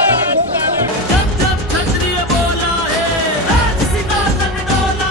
जब जब क्षत्रिय बोला है राज सिंहासन डोला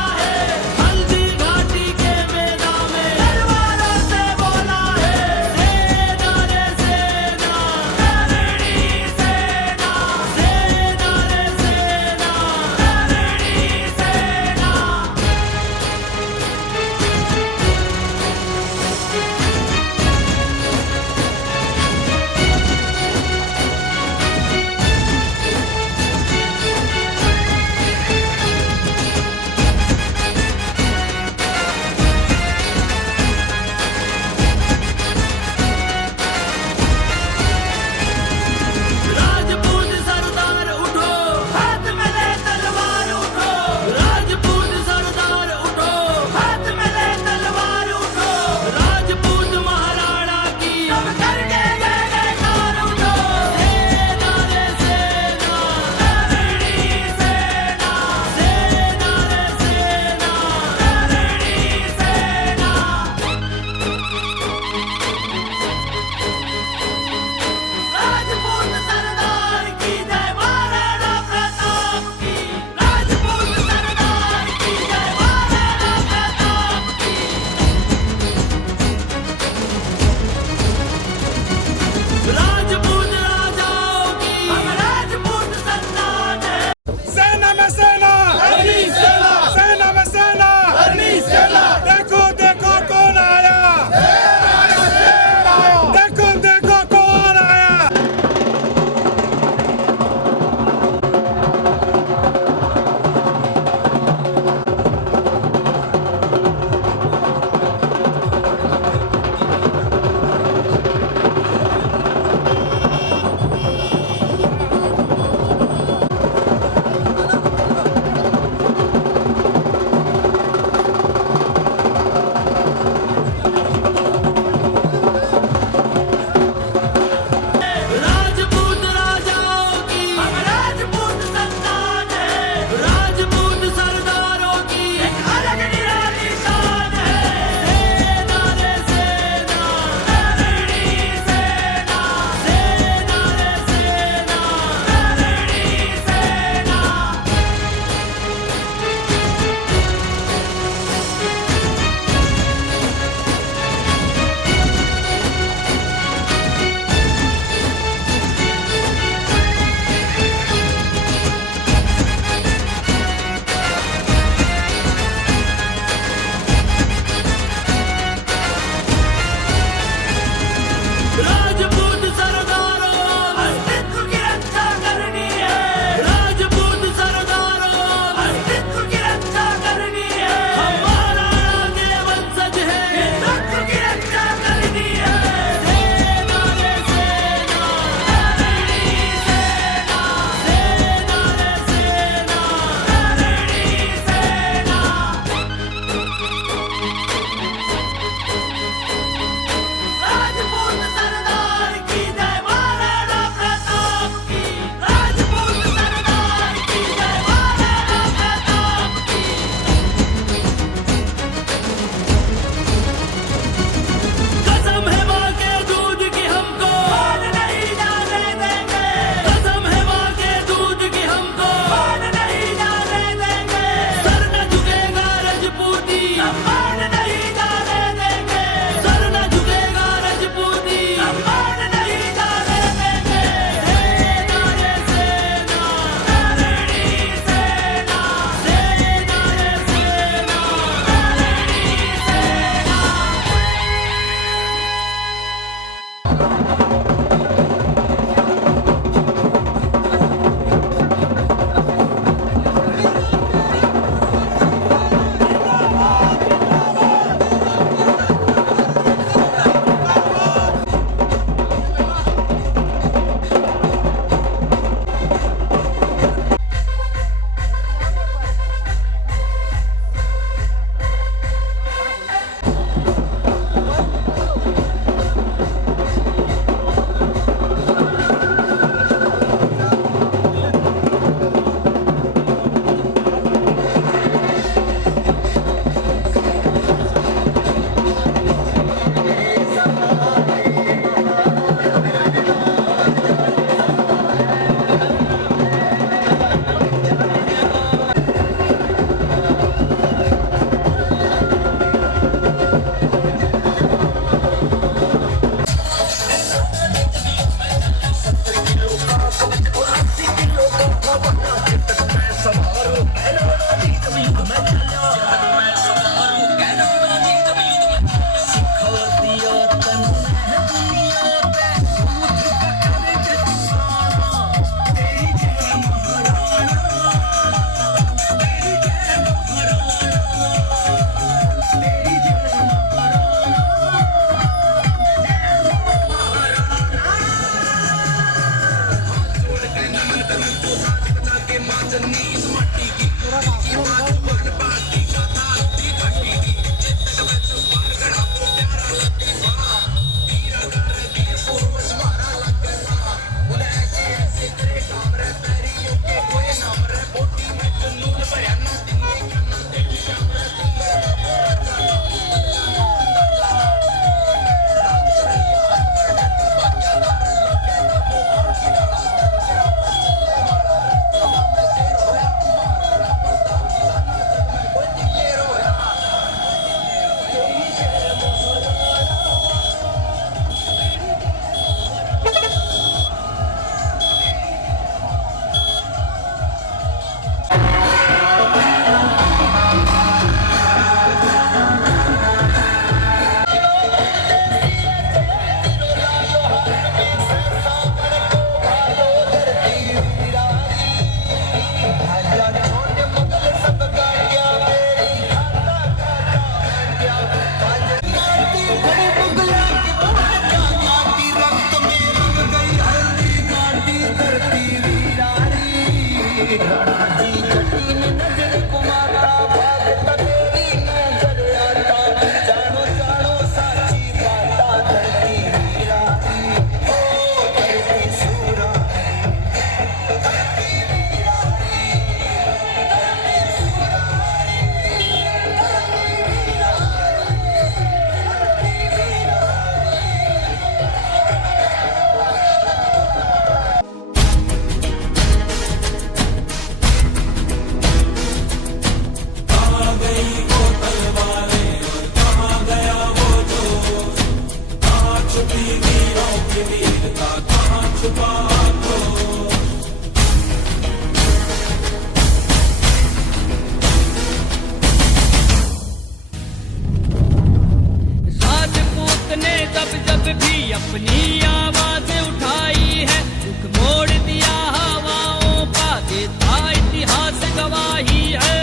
जब जब भी अपनी आवाज उठाई है, रुख मोड़ दिया हवाओं का, देता इतिहास गवाही है।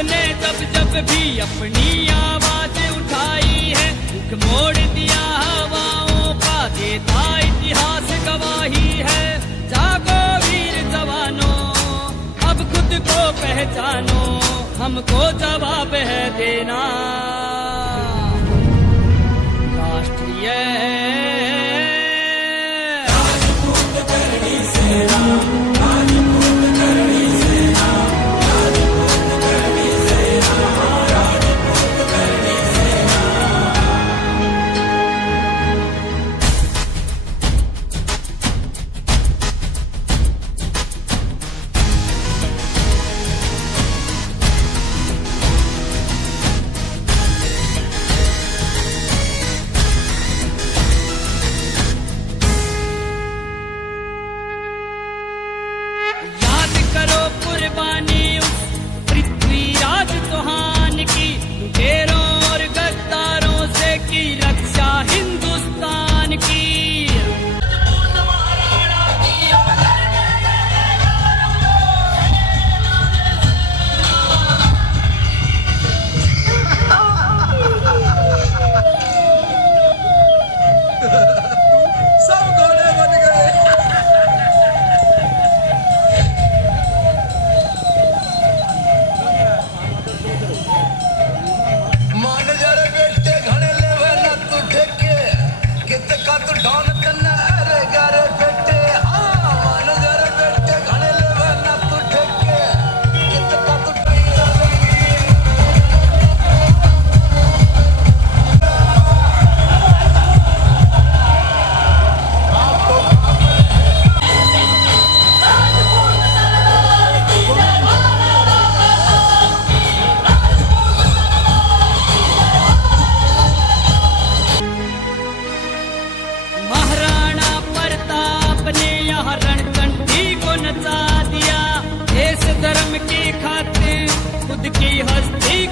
ने जब जब भी अपनी आवाज उठाई है, रुख मोड़ दिया हवाओं का, देता इतिहास गवाही है। जागो वीर जवानों, अब खुद को पहचानो, हमको जवाब है देना राष्ट्रीय राजपूत करनी सेना।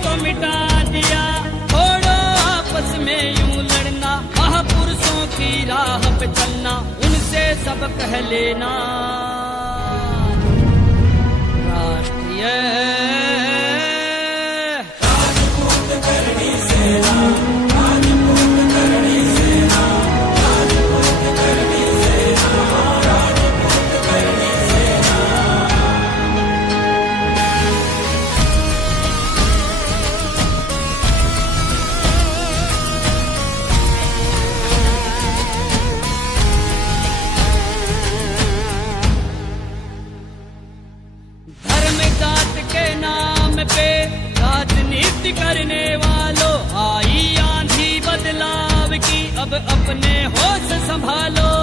को मिटा दिया। छोड़ो आपस में यूं लड़ना, महापुरुषों की राह पे चलना, उनसे सबक है लेना। राष्ट्रीय राजपूत करनी सेना, राजपूत करनी सेना, राजपूत करनी सेना, राजपूत करनी सेना। धर्म जात के नाम पे राजनीति करने वालों, आई आंधी बदलाव की, अब अपने होश संभालो।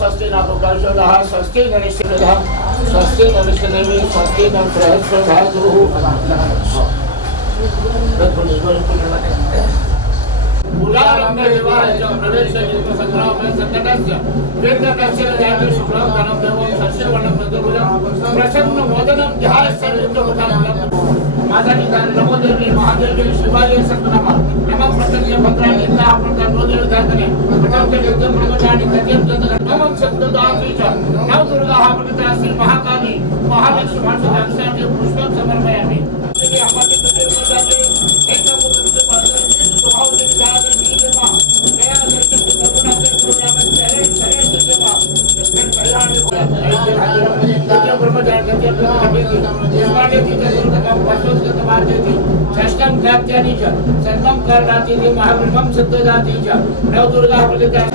स्वस्ति न पुकर्षदः, स्वस्ति न निश्चितः, स्वस्ति न विष्णुदेवी, स्वस्ति न बृहस्पतिर्धातुः। पूजारम्भे विवाहे च प्रवेशे संग्रामे संकटस्य वेदकस्य जाते शुक्लं धनं देवं शस्यवर्णं चतुर्भुजं प्रसन्नं वदनं ध्याय सर्वतोमुखं। माता पिता नमो देवी महादेवी शिवाय सत्नमः। नमः प्रसन्न भद्राणि ताः प्रसन्नो देवी धातने प्रथम के युद्धं ब्रह्मचारि सत्यं नमः सप्तदात्री च नव दुर्गाः प्रकृता श्री महाकाली महालक्ष्मी हर्षदाक्षां के पुष्पं समर्पयामि। देवी हमारे प्रति जाते एक नमो से पात्र स्वभाव से जाते नीलमा दया करके करुणा से प्रोग्राम चरण चरण देवा फिर कल्याण हो सत्यं ब्रह्मचारि सत्यं हमारे की दुर्गा पशु के तमाचे थी षष्ठम प्राप्त्यानि च सन्मं करणाति थी महाब्रह्मं सिद्धदाति च नव दुर्गा प्रकृता।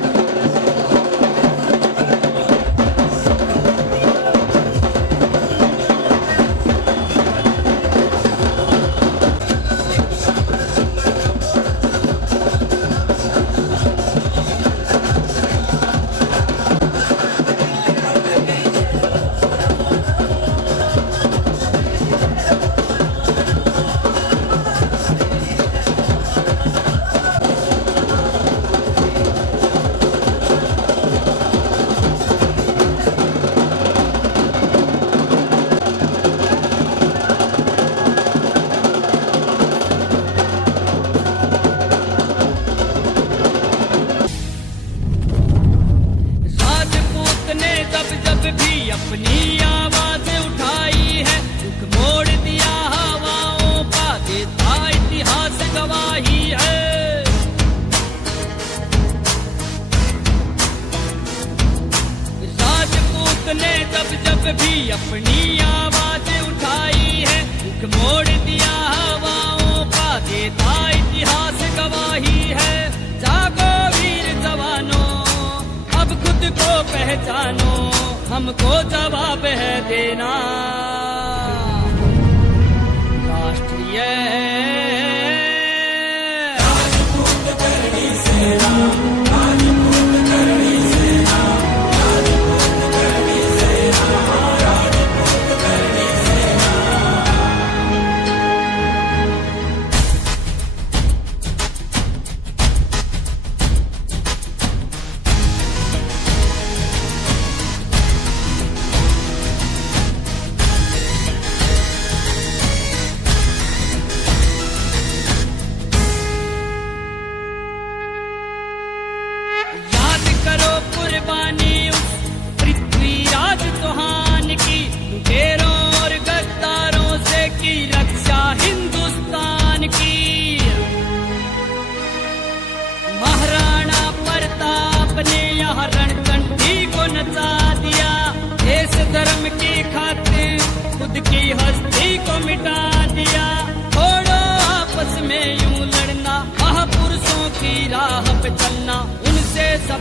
अपनी आवाज उठाई है, रुख मोड़ दिया हवाओं का, देता इतिहास गवाही है। राजपूत ने जब भी अपनी आवाज उठाई है, रुख मोड़ दिया हवाओं का, देता इतिहास गवाही है। जागो वीर जवानों, अब खुद को पहचानो, हमको जवाब है देना। राष्ट्रीय राजपूत करनी सेना, राजपूत करनी सेना, राजपूत करनी सेना, राजपूत करनी सेना।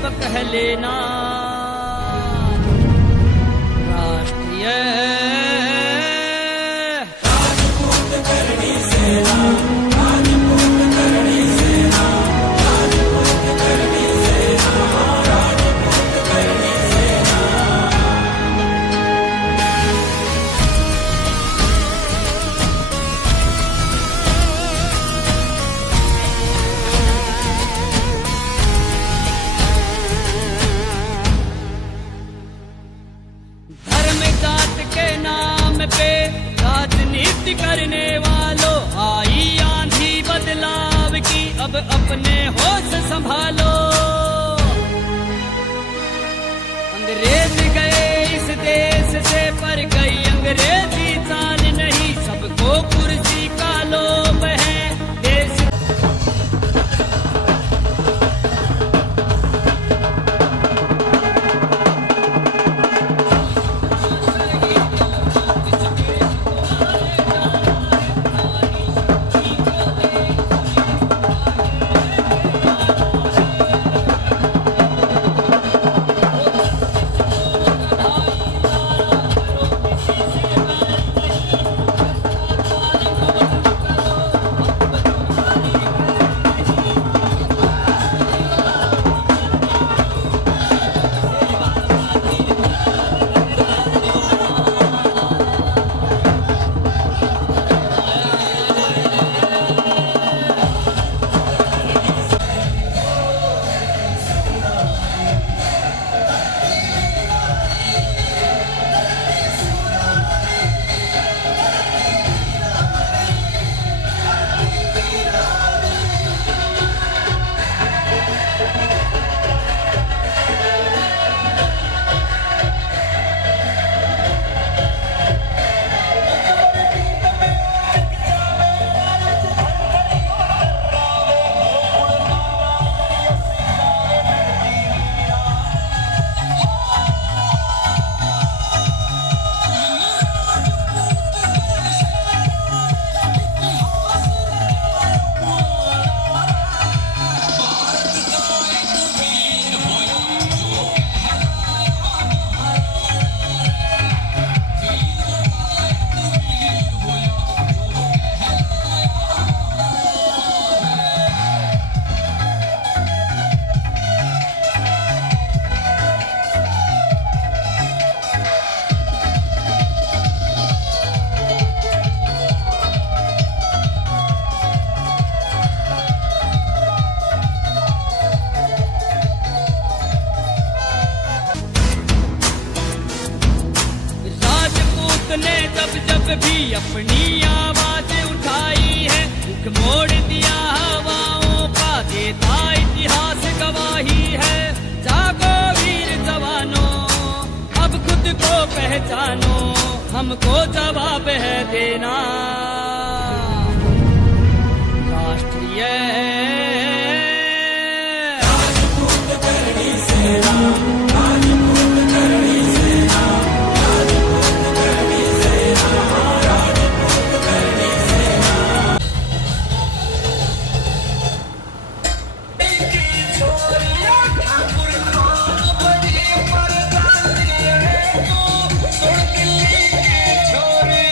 अब कह लेना। राष्ट्रीय राजपूत करनी सेना, राजपूत करनी सेना, राजपूत करनी सेना, राजपूत करनी सेना। धर्म जात के नाम पे राजनीति करने वालों, आई आंधी बदलाव की, अब अपने होश संभालो। अंग्रेज गए इस देश से, पर गई अंग्रेजी चाल नहीं, सबको कुर्सी का लोभ है देश। ने जब जब भी अपनी आवाज उठाई है, मुख मोड़ दिया हवाओं का, देता इतिहास गवाही है। जागो वीर जवानों, अब खुद को पहचानो, हमको जवाब है देना। राष्ट्रीय राजपूत करनी सेना, राजपूत करनी सेना, राजपूत करनी सेना, राजपूत करनी सेना। छोरिया ठाकुर को बड़ी मर्दानी है तू, सुन दिल्ली की छोरी।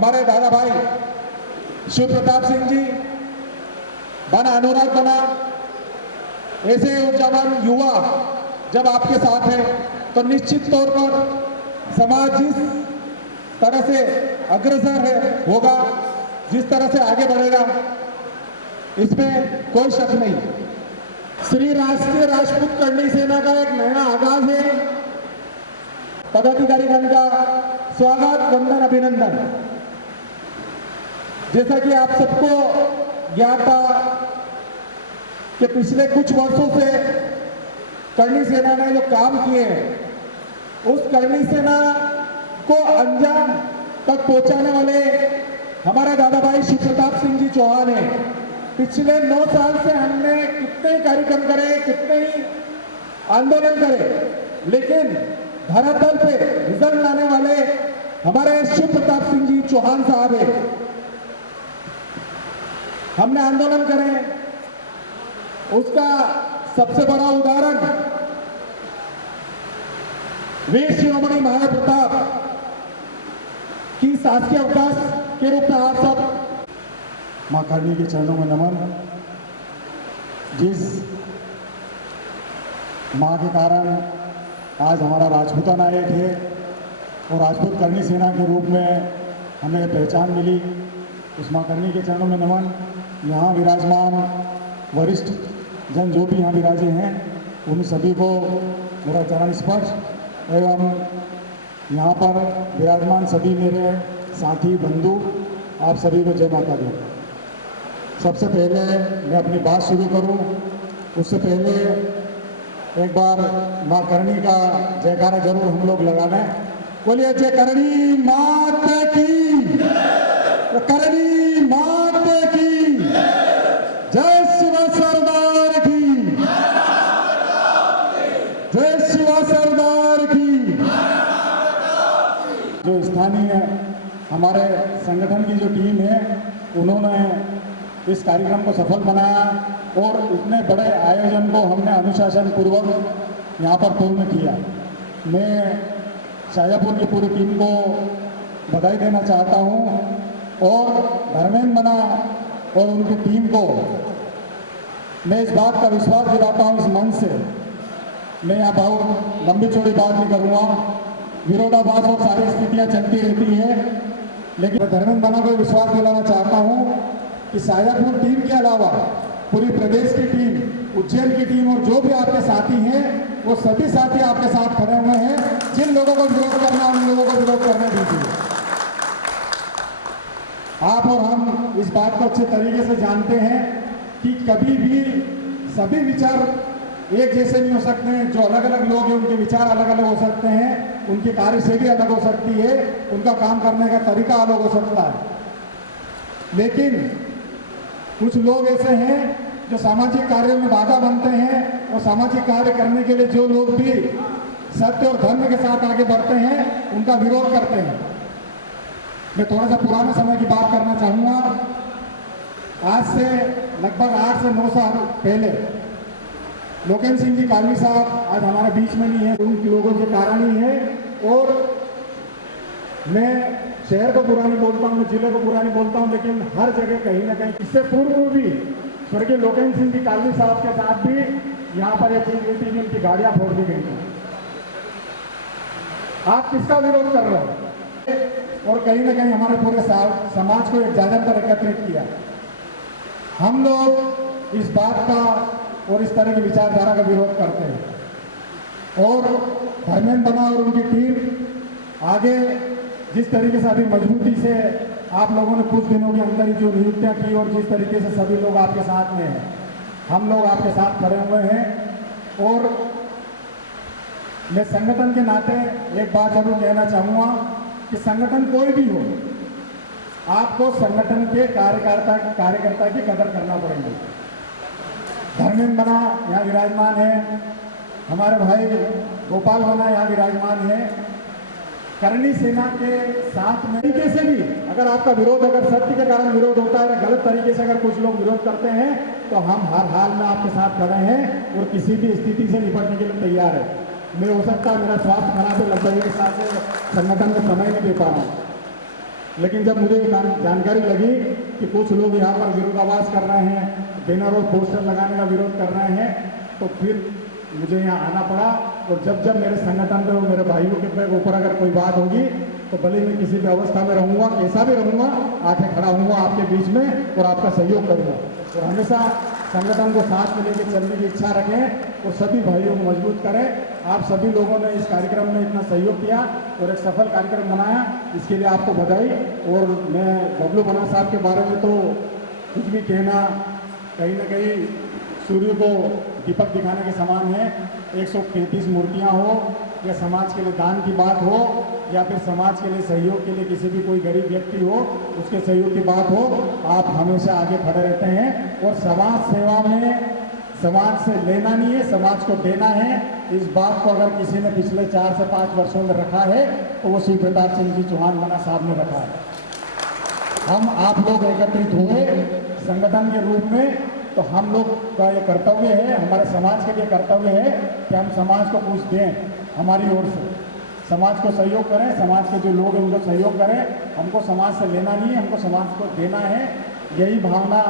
हमारे दादा भाई शिव प्रताप सिंह जी बना अनुराग बना, ऐसे जवान युवा जब आपके साथ है तो निश्चित तौर पर समाज जिस तरह से अग्रसर है होगा, जिस तरह से आगे बढ़ेगा, इसमें कोई शक नहीं। श्री राष्ट्रीय राजपूत करणी सेना का एक नया आगाज है। पदाधिकारीगण का स्वागत, वंदन, अभिनंदन। जैसा कि आप सबको ज्ञात था कि पिछले कुछ वर्षों से करणी सेना ने जो काम किए हैं, उस करणी सेना को अंजाम तक पहुंचाने वाले हमारे दादा भाई शिव प्रताप सिंह जी चौहान है। पिछले 9 साल से हमने कितने कार्यक्रम करे, कितने ही आंदोलन करे, लेकिन धरातल पे रिजल्ट लाने वाले हमारे शिव प्रताप सिंह जी चौहान साहब है। हमने आंदोलन करे, उसका सबसे बड़ा उदाहरण वीर शिरोमणि महाप्रताप की शासकीय अवकाश के रूप में आप सब मां करणी के चरणों में नमन। जिस मां के कारण आज हमारा राजपूताना एक है और राजपूत करणी सेना के रूप में हमें पहचान मिली, उस मां करणी के चरणों में नमन। यहाँ विराजमान वरिष्ठ जन जो भी यहाँ विराजे हैं, उन सभी को मेरा चरण स्पर्श एवं यहाँ पर विराजमान सभी मेरे साथी बंधु, आप सभी को जय माता दी। सबसे पहले मैं अपनी बात शुरू करूं, उससे पहले एक बार माँ करणी का जयकारा जरूर हम लोग लगा लें। बोलिए जय करणी माता की, करणी माता की, जय शिवा सरदार की, जय शिवा सरदार की। जो स्थानीय हमारे संगठन की जो टीम है, उन्होंने इस कार्यक्रम को सफल बनाया और इतने बड़े आयोजन को हमने अनुशासन पूर्वक यहाँ पर पूर्ण किया। मैं शाजापुर की पूरी टीम को बधाई देना चाहता हूँ और धर्मेंद्र बना और उनकी टीम को मैं इस बात का विश्वास दिलाता हूँ इस मंच से। मैं यहाँ बहुत लंबी चौड़ी बात नहीं करूँगा, विरोधाभास और सारी स्थितियाँ चलती रहती है, लेकिन धर्मेंद्र बना को विश्वास दिलाना चाहता हूँ कि शाजापुर टीम के अलावा पूरी प्रदेश की टीम, उज्जैन की टीम और जो भी आपके साथी हैं, वो सभी साथी आपके साथ खड़े हुए हैं। जिन लोगों को विरोध करना, उन लोगों को विरोध करने दीजिए। आप और हम इस बात को अच्छे तरीके से जानते हैं कि कभी भी सभी विचार एक जैसे नहीं हो सकते हैं। जो अलग अलग लोग हैं, उनके विचार अलग अलग हो सकते हैं, उनकी कार्यशैली अलग हो सकती है, उनका काम करने का तरीका अलग हो सकता है, लेकिन कुछ लोग ऐसे हैं जो सामाजिक कार्यों में बाधा बनते हैं और सामाजिक कार्य करने के लिए जो लोग भी सत्य और धर्म के साथ आगे बढ़ते हैं, उनका विरोध करते हैं। मैं थोड़ा सा पुराने समय की बात करना चाहूँगा। आज से लगभग 8 से 9 साल पहले लोकेन्द्र सिंह जी कालवी साहब आज हमारे बीच में नहीं है, उन लोगों के कारण ही है। और मैं शहर को बुरा नहीं बोलता हूँ, मैं जिले को बुरा नहीं बोलता हूँ, लेकिन हर जगह कहीं ना कहीं इससे पूर्व भी स्वर्गीय लोकेन्द्र सिंह जी कालवी साहब के साथ भी यहाँ पर एक चीज हुई थी, उनकी गाड़ियाँ फोड़ दी गई थी। आप किसका विरोध कर रहे हो? और कहीं ना कहीं हमारे पूरे समाज को एक जाजर पर एकत्रित किया। हम लोग इस बात का और इस तरह की विचारधारा का विरोध करते हैं और धर्मेंद्र बना और उनकी टीम आगे जिस तरीके से अभी मजबूती से आप लोगों ने कुछ दिनों के अंदर ही जो नियुक्तियां की और जिस तरीके से सभी लोग आपके साथ में हैं, हम लोग आपके साथ खड़े हुए हैं। और मैं संगठन के नाते एक बात जरूर कहना चाहूँगा कि संगठन कोई भी हो, आपको संगठन के कार्यकर्ता की कदर करना पड़ेगी। धर्मेंद्र बना यहाँ विराजमान है, हमारे भाई गोपाल बना यहाँ विराजमान है। करणी सेना के साथ में तरीके से भी अगर आपका विरोध, अगर सत्य के कारण विरोध होता है, गलत तरीके से अगर कुछ लोग विरोध करते हैं, तो हम हर हाल में आपके साथ खड़े हैं और किसी भी स्थिति से निपटने के लिए तैयार है। मैं हो सकता है मेरा स्वास्थ्य खराब है, लगभग एक साल से संगठन को समय नहीं दे पा रहा हूँ, लेकिन जब मुझे जानकारी लगी कि कुछ लोग यहाँ पर विरोधाभास कर रहे हैं, बैनर और पोस्टर लगाने का विरोध कर रहे हैं, तो फिर मुझे यहाँ आना पड़ा। और जब मेरे संगठन में मेरे भाइयों के ऊपर अगर कोई बात होगी तो भले मैं किसी भी अवस्था में रहूँगा, कैसा भी रहूँगा, आके खड़ा हूँगा आपके बीच में और आपका सहयोग करूँगा। और हमेशा संगठन को साथ में लेकर चलने की इच्छा रखें और सभी भाइयों को मजबूत करें। आप सभी लोगों ने इस कार्यक्रम में इतना सहयोग किया और एक सफल कार्यक्रम बनाया, इसके लिए आपको बधाई। और मैं बबलू मना साहब के बारे में तो कुछ भी कहना, कहीं ना कहीं सूर्य को दीपक दिखाने के समान है। 133 मूर्तियाँ हो या समाज के लिए दान की बात हो या फिर समाज के लिए सहयोग के लिए किसी भी कोई गरीब व्यक्ति हो उसके सहयोग की बात हो, आप हमेशा आगे खड़े रहते हैं। और समाज सेवा में समाज से लेना नहीं है, समाज को देना है। इस बात को अगर किसी ने पिछले 4 से 5 वर्षों में रखा है तो वो श्री प्रताप सिंह जी चौहान मना साहब ने रखा है। हम आप लोग एकत्रित हुए संगठन के रूप में, तो हम लोग का ये कर्तव्य है, हमारे समाज के लिए कर्तव्य है कि हम समाज को कुछ दें हमारी ओर से, समाज को सहयोग करें, समाज के जो लोग हैं उनको सहयोग करें। हमको समाज से लेना नहीं है, हमको समाज को देना है। यही भावना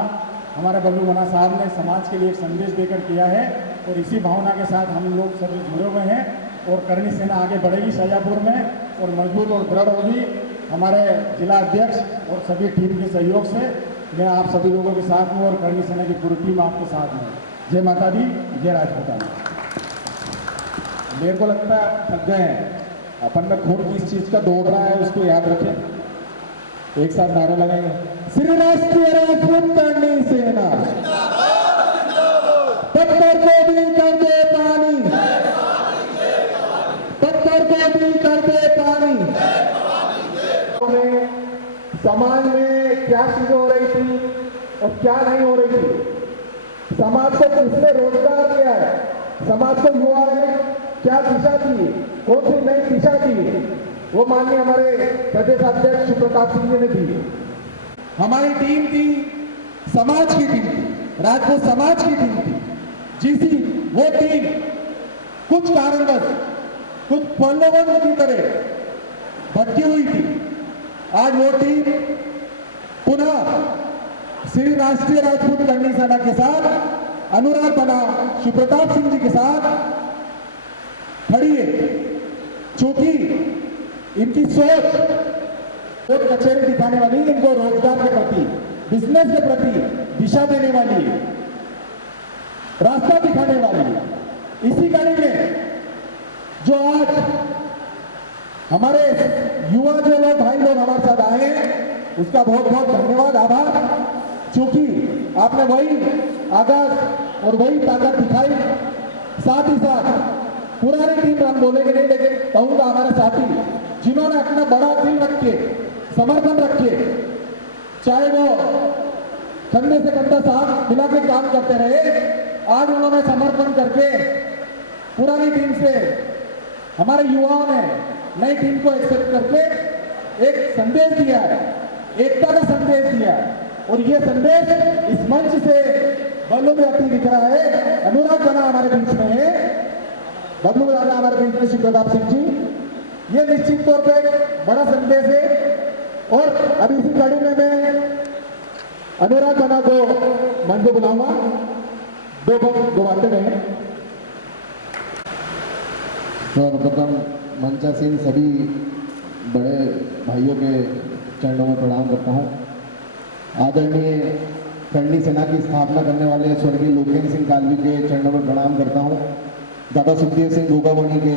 हमारे बबलू मना साहब ने समाज के लिए एक संदेश देकर किया है और इसी भावना के साथ हम लोग सभी जुड़े हुए हैं। और करनी सेना आगे बढ़ेगी शाजापुर में और मजबूत और दृढ़ होगी। हमारे जिला अध्यक्ष और सभी टीम के सहयोग से मैं आप सभी लोगों के साथ हूँ और करनी सेना की पूरी टीम आपके साथ है। जय माता दी, जय राजपूताना। मेरे को लगता है थक गए हैं, अपन में खून किस चीज का दौड़ रहा है उसको याद रखें। एक साथ नारे लगाएंगे, श्री राष्ट्रीय राजपूत करनी सेना, पत्थर को दिल कर दे पानी, पत्थर को दिल कर दे पानी। समाज में क्या चीजें हो रही थी और क्या नहीं हो रही थी, समाज को किसने रोजगार दिया है, समाज को युवा ने क्या दिशा दी, कौन सी नई दिशा दी, वो माननीय हमारे प्रदेश अध्यक्ष श्री प्रताप सिंह जी ने दी। हमारी टीम थी, समाज की टीम थी, राजपूत समाज की टीम थी, जिसी वो टीम कुछ कारणवश, कुछ प्रलोभन की तरह भटकी हुई थी। आज वो टीम पुनः श्री राष्ट्रीय राजपूत करनी सेना के साथ, अनुराग बना श्री प्रताप सिंह जी के साथ खड़ी है, क्योंकि इनकी सोच वो कचहरी दिखाने वाली, इनको रोजगार के प्रति, बिजनेस के प्रति दिशा देने वाली, रास्ता दिखाने वाली। इसी कड़ी में जो आज हमारे युवा जो लोग भाई लोग हमारे साथ आए हैं उसका बहुत बहुत धन्यवाद, आभार, क्योंकि आपने वही आगाज और वही ताकत दिखाई। साथ ही साथ पुरानी टीम हम बोलेंगे नहीं, लेकिन कहूंगा हमारे साथी जिन्होंने अपना बड़ा दिल रख के, समर्पण रख के, चाहे वो कंधे से कंधा साथ मिला के काम करते रहे, आज उन्होंने समर्पण करके पुरानी टीम से हमारे युवाओं ने नई टीम को एक्सेप्ट करके एक संदेश दिया है, एकता का संदेश दिया है। और ये संदेश इस मंच से बबलू में अति दिख रहा है। अनुराग बना हमारे बीच में है, बबलू राजा हमारे बीच में श्री प्रताप सिंह जी, ये निश्चित तौर पे बड़ा संदेश है। और अभी इसी कड़ी में मैं अनुराग बना को मंच को बुलाऊंगा, दो बातें में। सर्वप्रथम मंचासीन सभी बड़े भाइयों के चरणों में प्रणाम करता हूँ। आदरणीय करनी सेना की स्थापना करने वाले स्वर्गीय लोकेन्द्र सिंह कालवी के चरणों में प्रणाम करता हूँ। दादा सुखदेव सिंह गोगावणी के,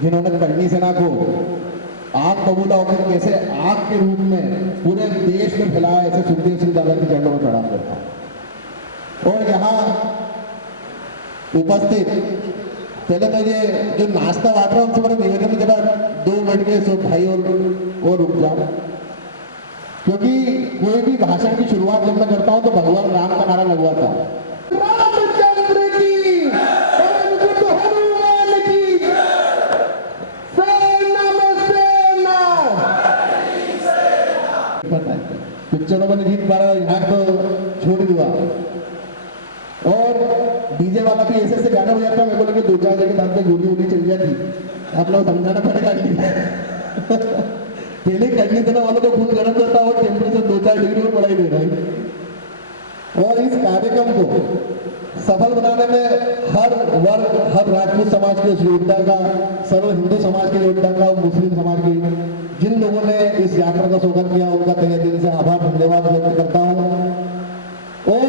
जिन्होंने करनी सेना को आग बबूला होकर कैसे आग के रूप में पूरे देश में फैलाया, ऐसे सुखदेव सिंह दादा के चरणों में प्रणाम करता हूँ। और यहाँ उपस्थित पहले तो ये जो नाश्ता बांट रहा हूँ उनसे मेरा निवेदन है, जरा 2 मिनट के सो भाई और रुक जाओ, क्योंकि कोई भी भाषण की शुरुआत जब मैं करता हूँ तो भगवान राम का नारा लगवाता हूँ। रामचंद्र की, हनुमान की, सेना में सेना। पिक्चरों में गीत गा रहा, यहाँ तो छोड़ दिया। और डीजे वाला भी ऐसे ऐसे गाना हो जाता है, मेरे को लगे 2-4 जगह दांत पे गोली चल जाती, आप लोग समझाना पड़ेगा। पहले करनी देने वालों को खून गर्म करता और टेम्परेचर 2-4 डिग्री में पढ़ाई दे रहा है। और इस कार्यक्रम को सफल बनाने में हर वर्ग, हर राजपूत समाज के योगदान का, सर्व हिंदू समाज के योगदान का, मुस्लिम समाज के, जिन लोगों ने इस यात्रा का सौगंध किया उनका तहे दिल से आभार धन्यवाद व्यक्त करता हूँ। और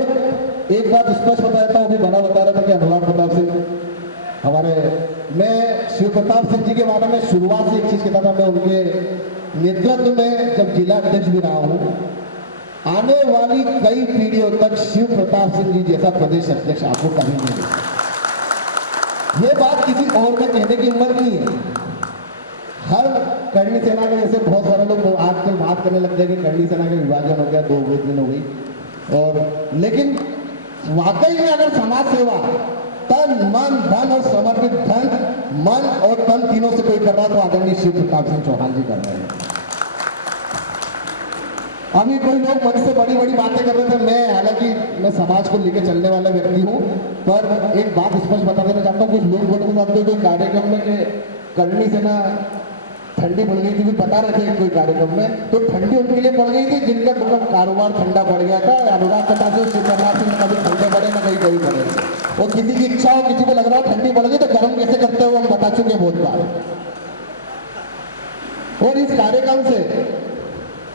एक बात स्पष्ट बता देता हूँ, अभी बना बता रहा था कि अनुराग प्रताप सिंह हमारे, मैं शिव प्रताप सिंह जी के बारे में शुरुआत से एक चीज कहता था, मैं उनके नेतृत्व में जब जिला अध्यक्ष भी रहा हूँ, आने वाली कई पीढ़ियों तक शिव प्रताप सिंह जी जैसा प्रदेश अध्यक्ष आपको कभी नहीं मिलेगा। ये बात किसी और का कहने की उम्र नहीं है। हर करनी सेना के जैसे बहुत सारे लोग आजकल बात करने लग गए कि करनी सेना का विभाजन हो गया, 2 हो गई, 3 हो गई, और लेकिन वाकई में अगर समाज सेवा तन मन धन और समर्पित धन, मन और तन तीनों से कोई कर रहा है तो आदरणीय शिव प्रताप सिंह चौहान जी कर रहे हैं। अभी कोई लोग मन से बड़ी बड़ी बातें कर रहे थे, मैं हालांकि मैं समाज को लेकर चलने वाला व्यक्ति हूँ, पर एक बात स्पष्ट बता देना चाहता हूँ। कुछ लोग बोलते कोई कार्यक्रम में कि करनी सेना ठंडी पड़ गई थी, भी बता रहे थे कोई कार्यक्रम में, तो ठंडी उनके लिए पड़ गई थी जिनका मतलब कारोबार ठंडा पड़ गया था। अनुराग प्रताप सिंह कभी ठंडे पड़े ना कहीं पड़े, और किसी की इच्छा हो, किसी को लग रहा हो ठंडी पड़ गई तो गर्म कैसे करते हो हम बता चुके बहुत बार। और इस कार्यक्रम से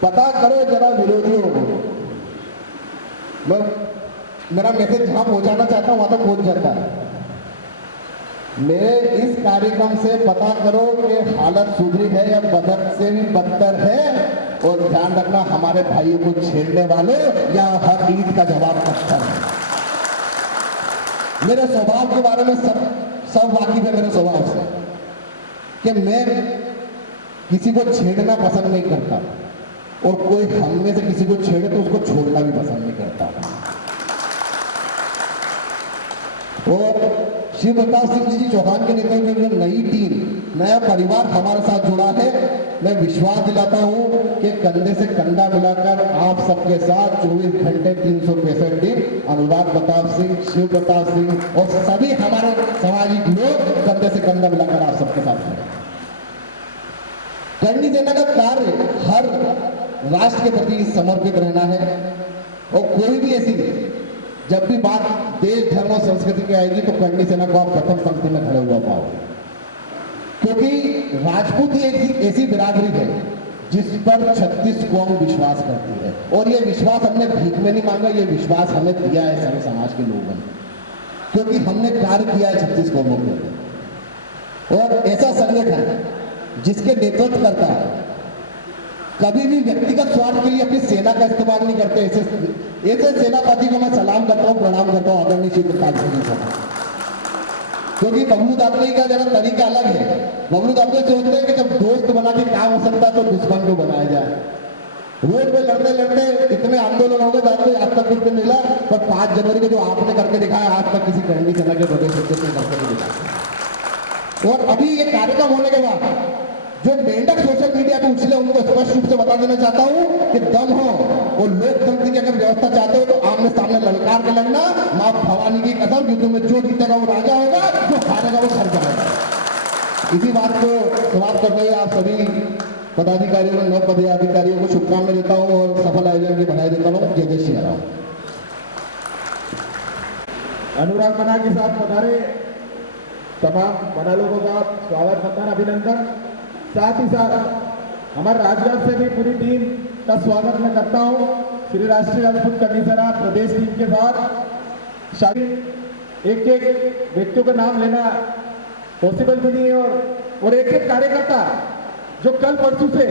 पता करो जरा विरोधियों को, मैं मेरा मैसेज जहां पहुंचाना चाहता हूं वहां तक पहुंच जाता है। मेरे इस कार्यक्रम से पता करो कि हालत सुधरी है या बदतर से भी बदतर है, और ध्यान रखना हमारे भाइयों को छेड़ने वाले या हर ईंट का जवाब पत्थर है। मेरे स्वभाव के बारे में सब वाकिफ है मेरे स्वभाव से, कि मैं किसी को छेड़ना पसंद नहीं करता, और कोई हम में से किसी को छेड़े तो उसको छोड़ना भी पसंद नहीं करता। और शिव प्रताप सिंह जी चौहान के नेतृत्व में जो नई टीम, नया परिवार हमारे साथ जुड़ा है, मैं विश्वास दिलाता हूं कि कंधे से कंधा मिलाकर आप सबके साथ 24 घंटे 365 दिन अनुराग प्रताप सिंह, शिव प्रताप सिंह और सभी हमारे सामाजिक लोग कंधे से कंधा मिलाकर आप सबके साथ हैं। करनी सेना का कार्य हर राष्ट्र के प्रति समर्पित रहना है, और कोई भी ऐसी जब भी बात देश, धर्म और संस्कृति की आएगी तो करनी सेना को आप प्रथम पंक्ति में खड़े हुआ पाओगे, क्योंकि राजपूत ही ऐसी बिरादरी है जिस पर 36 कौम विश्वास करती है, और ये विश्वास हमने भीख में नहीं मांगा, ये विश्वास हमें दिया है सारे समाज के लोगों ने, क्योंकि हमने कार्य किया है 36 कौमों के लिए। और ऐसा संगठन जिसके नेतृत्व करता है कभी भी व्यक्तिगत स्वार्थ के लिए अपनी सेना का इस्तेमाल नहीं करते, ऐसे सेनापति को मैं सलाम करता हूँ, प्रणाम करता हूँ आदरणीय शिव प्रताप सिंह जी को, क्योंकि बबलू दादले का जरा तरीका अलग है। बबलू दादले सोचते हैं कि जब दोस्त बना के काम हो सकता है तो दुश्मन को बनाया जाए। रोड पे लड़ते लड़ते इतने आंदोलन हो गए, दादले आज तक कुछ मिला, पर 5 जनवरी को जो आपने करके दिखाया आज तक किसी करनी सेना के प्रदेश अध्यक्ष ने करके दिखाया। और अभी ये कार्यक्रम होने के बाद जो मेंढक सोशल मीडिया पे उछले उनको स्पष्ट रूप से बता देना चाहता हूं कि दम हो और लोकतंत्र की अगर व्यवस्था चाहते हो तो आमने सामने ललकार के लड़ना, मां भवानी की कसम, युद्ध में जो जीतेगा वो राजा होगा, जो हारेगा वो घर जाएगा। इसी बात को समाप्त करते हुए आप सभी पदाधिकारियों और नव पदाधिकारियों को शुभकामनाएं देता हूँ और सफल आयोजन की बधाई देता हूँ। जय जय श्री राम। अनुराग मना के साथ पधारे तमाम मना लोगों का स्वागत करता, अभिनंदन। साथ ही साथ हमारे राजघाट से भी पूरी टीम का स्वागत मैं करता हूं। श्री राष्ट्रीय राजपूत करनी सेना प्रदेश टीम के साथ शामिल एक एक व्यक्तियों का नाम लेना पॉसिबल भी नहीं है, और एक एक कार्यकर्ता जो कल परसों से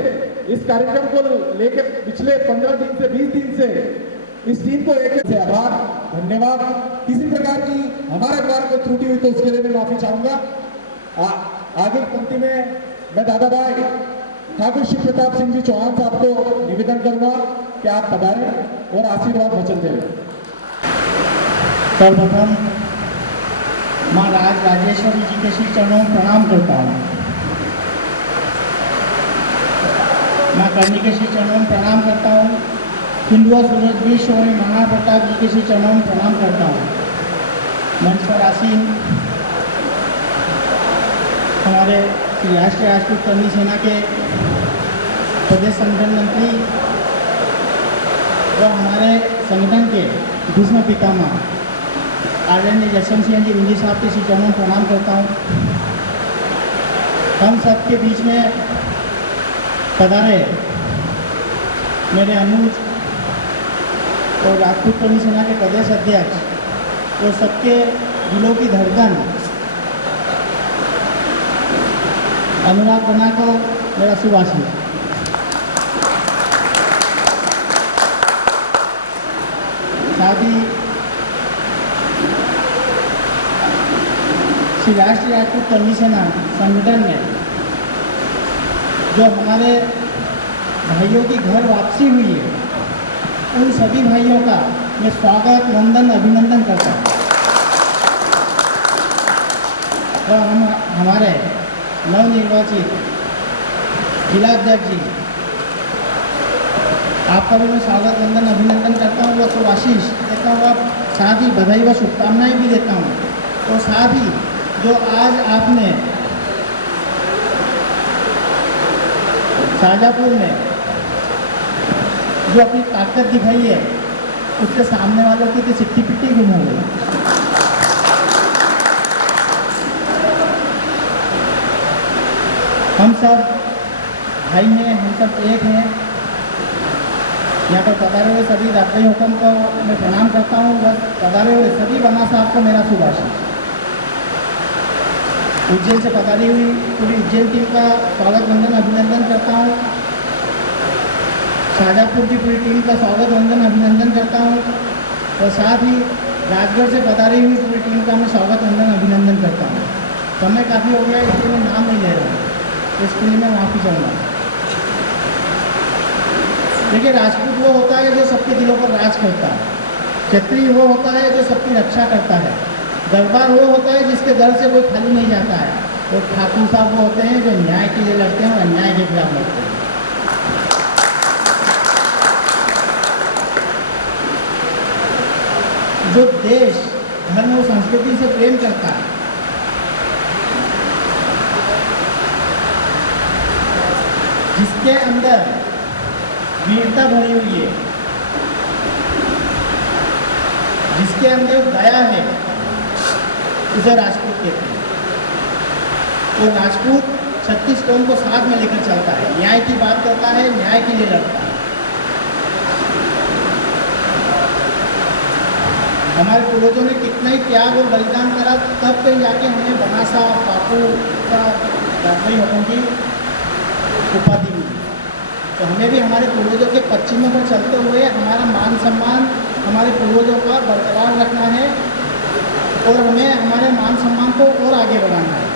इस कार्यक्रम को लेकर पिछले 15 दिन से 20 दिन से इस टीम को एक से आभार धन्यवाद। किसी प्रकार की हमारे द्वारा कोई त्रुटि हुई तो उसके लिए मैं माफी चाहूंगा। आगे पंक्ति में मैं दादा भाई ठाकुर शिव प्रताप सिंह जी चौहान साहब को निवेदन करूंगा कि आप पधारें और आशीर्वाद वचन दें। सर्वप्रथम माँ राजेश्वरी जी के श्री चरणों में प्रणाम करता हूँ। माँ करनी के श्री चरणों में प्रणाम करता हूँ। हिंदुआ सूरज विश्वमणि महाराणा प्रताप जी के श्री चरणों में प्रणाम करता हूँ। मंच पर आसीन हमारे राष्ट्रीय राजपूत करनी सेना के प्रदेश संगठन मंत्री व हमारे संगठन के भीष्म पितामह आदरणीय जसवंत सिंह जी विंजी साहब के श्री चरणों में प्रणाम करता हूँ। हम सब के बीच में पधारे मेरे अनुज और राजपूत कर्मी सेना के प्रदेश अध्यक्ष और सबके दिलों की धड़कन अनुराग बना को मेरा शुभाशीष। साथ ही श्री राष्ट्रीय राजपूत कर्मी सेना संगठन में जो हमारे भाइयों की घर वापसी हुई है, उन सभी भाइयों का मैं स्वागत वंदन अभिनंदन करता हूँ। और हम हमारे नवनिर्वाचित जिलाध्यक्ष जी, आपका भी मैं स्वागत वंदन अभिनंदन करता हूँ, वो आशीष देता हूँ, आप साथ ही बधाई व शुभकामनाएं भी देता हूँ। और साथ ही जो आज आपने शाहजहाँपुर में जो अपनी ताकत दिखाई है, उसके सामने वालों की तो सिट्टी पिट्टी गुम हो गई। हम सब भाई हैं, हम सब एक हैं। यहाँ पर पधारे हुए सभी राष्ट्रीय हुक्म को मैं प्रणाम करता हूँ। बस पधारे हुए सभी बना साहब को मेरा शुभाशीष। उज्जैन से पधारी हुई पूरी उज्जैन टीम का स्वागत वंदन अभिनंदन करता हूँ। शाहजहाँपुर की पूरी टीम का स्वागत वंदन अभिनंदन करता हूँ। और साथ ही राजगढ़ से पधारी हुई पूरी टीम का मैं स्वागत वंदन अभिनंदन करता हूँ। समय काफ़ी हो गया, इसलिए मैं नाम नहीं ले रहा हूँ, इसके लिए मैं माफ़ी चाहूँगा। देखिए, राजपूत वो होता है जो सबके दिलों पर राज करता है, क्षत्रिय वो होता है जो सबकी रक्षा करता है, दरबार वो होता है जिसके दर से कोई खाली नहीं जाता है, और ठाकुर साहब वो होते हैं जो न्याय के लिए लड़ते हैं और अन्याय के खिलाफ लड़ते हैं। जो देश धर्म और संस्कृति से प्रेम करता है, जिसके अंदर वीरता भरी हुई है, जिसके अंदर दया है, उसे राजपूत कहते हैं। वो राजपूत 36 कौम को साथ में लेकर चलता है, न्याय की बात करता है, न्याय के लिए लड़ता है। हमारे पूर्वजों ने कितना ही त्याग और बलिदान करा, तब कहीं जाके हमें बनासा बापू का राष्ट्रीय हुक्म की उपाधि मिली। तो हमें भी हमारे पूर्वजों के पश्चिमों पर चलते हुए हमारा मान सम्मान हमारे पूर्वजों का बरकरार रखना है, और हमें हमारे मान सम्मान को और आगे बढ़ाना है।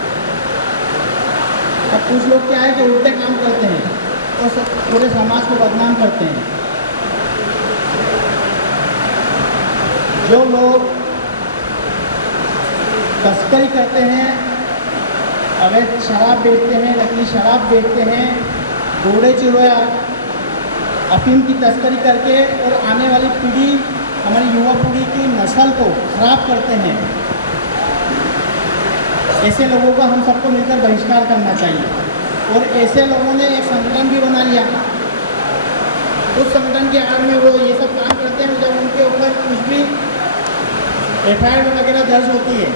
अब कुछ लोग क्या है कि उल्टे काम करते हैं और पूरे समाज को बदनाम करते हैं। जो लोग तस्करी करते हैं, अवैध शराब बेचते हैं, नकली शराब बेचते हैं, घोड़े चिड़िया अफीम की तस्करी करके और आने वाली पीढ़ी, हमारी युवा पीढ़ी की नस्ल को खराब करते हैं, ऐसे लोगों का हम सबको मिलकर बहिष्कार करना चाहिए। और ऐसे लोगों ने एक संगठन भी बना लिया, उस संगठन के आड़ में वो ये सब काम करते हैं। जब उनके ऊपर कुछ भी FIR वगैरह दर्ज होती है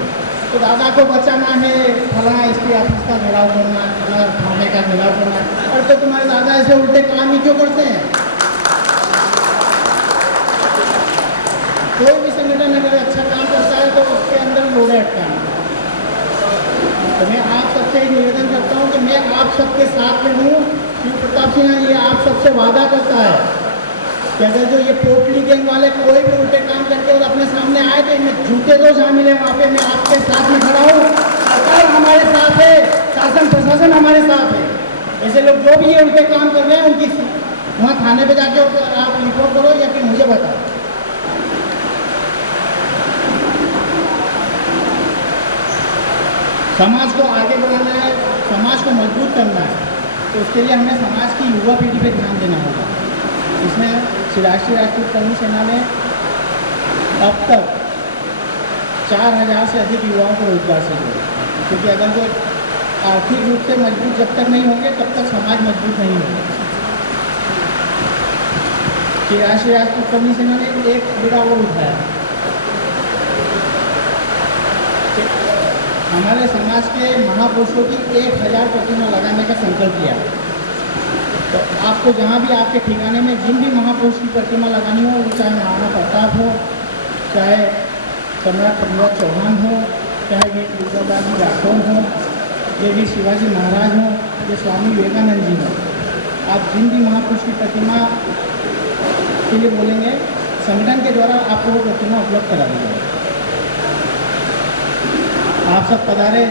तो दादा को बचाना है, फलाना SP ऑफिस का घेराव करना, फलाना थाने का घेराव करना। और तो तुम्हारे दादा ऐसे उल्टे काम ही क्यों करते हैं? कोई भी संगठन अगर अच्छा काम करता है तो उसके अंदर लोड़े अटकाना। तो मैं आप सबसे निवेदन करता हूँ कि मैं आप सबके साथ में हूँ। श्री प्रताप सिंह ये आप सबसे वादा करता है कि अगर जो ये पोटली गैंग वाले कोई भी उल्टे काम करके और अपने सामने आए तो इनमें जूते तो जहाँ मिले वहाँ पे मैं आपके साथ में खड़ा हूँ। सरकार हमारे साथ है, शासन प्रशासन हमारे साथ है। ऐसे लोग जो भी ये उल्टे काम कर रहे हैं उनकी वहाँ थाने पे जाके आप रिपोर्ट करो या फिर मुझे बताओ। समाज को आगे बढ़ाना है, समाज को मजबूत करना है, तो उसके लिए हमें समाज की युवा पीढ़ी पे ध्यान देना होगा। इसमें श्री राष्ट्रीय राजपूत कर्मी सेना में अब तक 4000 से अधिक युवाओं को रोजगार से जोड़ा, क्योंकि अगर वो आर्थिक रूप से मजबूत जब तक नहीं होंगे तब तक समाज मजबूत नहीं होगा। कि राष्ट्रीय राजपूत करनी सेना ने एक बीड़ा और उठाया कि हमारे समाज के महापुरुषों की 1000 प्रतिमा लगाने का संकल्प किया। तो आपको जहाँ भी आपके ठिकाने में जिन भी महापुरुष की प्रतिमा लगानी हो, वो चाहे महाराणा प्रताप हो, चाहे सम्राट पृथ्वीराज चौहान हो, चाहे ये तुलसीदास राठौर हो, ये भी शिवाजी महाराज हो, ये स्वामी विवेकानंद जी हो, आप जिन भी महापुरुष की प्रतिमा के लिए बोलेंगे, संगठन के द्वारा आपको वो प्रतिमा उपलब्ध करा दी जाएगी। आप सब पधारे,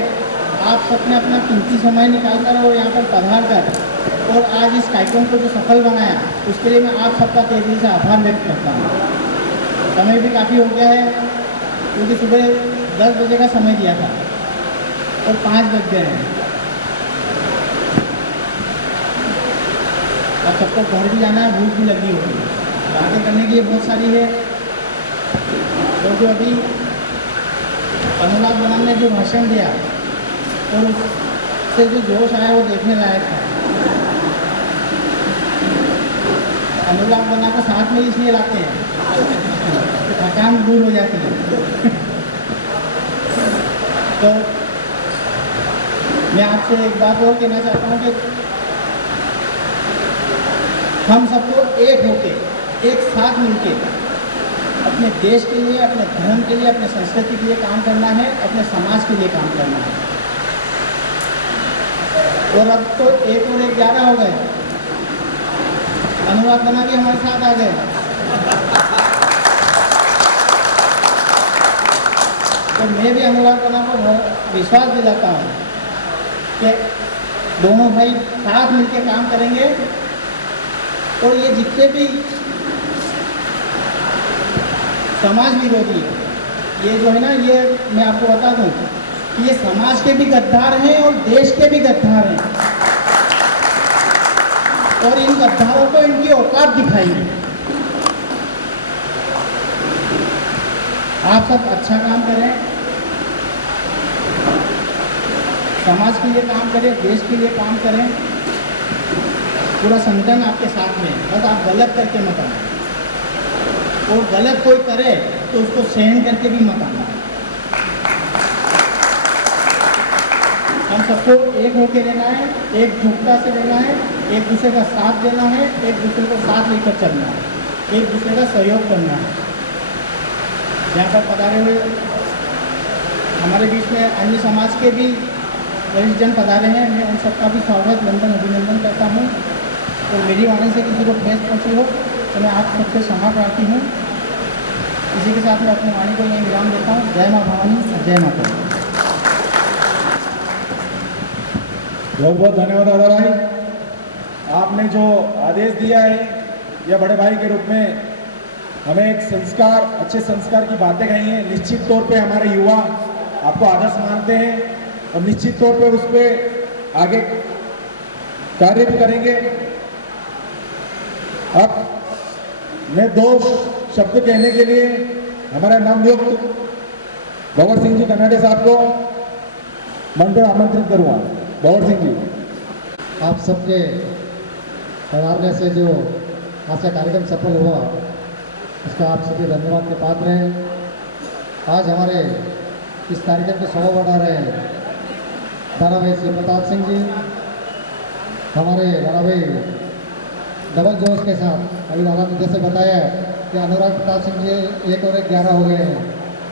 आप सब ने अपना कीमती समय निकाल कर और यहाँ पर पधार कर और आज इस कार्यक्रम को जो सफल बनाया, उसके लिए मैं आप सबका तहे दिल से आभार व्यक्त करता हूँ। समय भी काफ़ी हो गया है, क्योंकि सुबह 10 बजे का समय दिया था और 5 बज गए हैं। अब सबको घर भी जाना है, भूख भी लगी होगी, बातें करने की बहुत सारी है। तो जो अभी अनुराग बनाम ने जो भाषण दिया और उससे जो जोश आया वो देखने लायक था। अनुराग बना को साथ में इसलिए लाते हैं कि थकान दूर हो जाती है। तो मैं आपसे एक बात और कहना चाहता हूँ कि हम सबको एक होके, एक साथ मिलके अपने देश के लिए, अपने धर्म के लिए, अपने संस्कृति के लिए काम करना है, अपने समाज के लिए काम करना है। और अब तो 1 और 1 11 हो गए, अनुराग बना के हमारे साथ आ गए। तो मैं भी अनुराग बना को विश्वास दिलाता हूँ कि दोनों भाई साथ मिलकर काम करेंगे और ये जितने भी समाज विरोधी है, ये जो है ना, ये मैं आपको बता दूं कि ये समाज के भी गद्दार हैं और देश के भी गद्दार हैं, और इन गद्दारों को इनकी औकात दिखाएंगे। आप सब अच्छा काम करें, समाज के लिए काम करें, देश के लिए काम करें, पूरा संगठन आपके साथ में। बस आप गलत करके मत आना, और गलत कोई करे तो उसको सहन करके भी मत आना। हम सबको एक होकर रहना है, एकजुटता से रहना है, एक दूसरे का साथ देना है, एक दूसरे को साथ लेकर चलना है, एक दूसरे का सहयोग करना है। यहाँ पर पधारे हुए हमारे बीच में अन्य समाज के भी वरिष्ठ जन पधारे हैं, मैं उन सबका भी स्वागत, वंदन, अभिनंदन करता हूँ। और मेरी वाणी से किसी को ठेस पहुँची हो तो मैं आप सबसे क्षमा प्रार्थी हूँ। इसी के साथ मैं अपनी वाणी को यही विराम देता हूँ। जय माँ भवानी, जय माता। बहुत बहुत धन्यवाद दादा भाई, आपने जो आदेश दिया है या बड़े भाई के रूप में हमें एक संस्कार, अच्छे संस्कार की बातें कही हैं। निश्चित तौर पे हमारे युवा आपको आदर्श मानते हैं और निश्चित तौर पे उस पर आगे कार्य भी करेंगे। अब मैं 2 शब्द कहने के लिए हमारे नवनियुक्त भंवर सिंह जी कनाडे साहब को मंच पर आमंत्रित करूँगा। भंवर सिंह जी, आप सबके पधारने से जो आज का कार्यक्रम सफल हुआ, उसका आप सभी धन्यवाद के पात्र हैं। आज हमारे इस कार्यक्रम को शोभा बढ़ा रहे हैं दादा भाई श्री प्रताप सिंह जी, हमारे दादा भाई डबल जोश के साथ। अभी दादा ने जैसे बताया कि अनुराग प्रताप सिंह जी 1 और 1 11 हो गए हैं,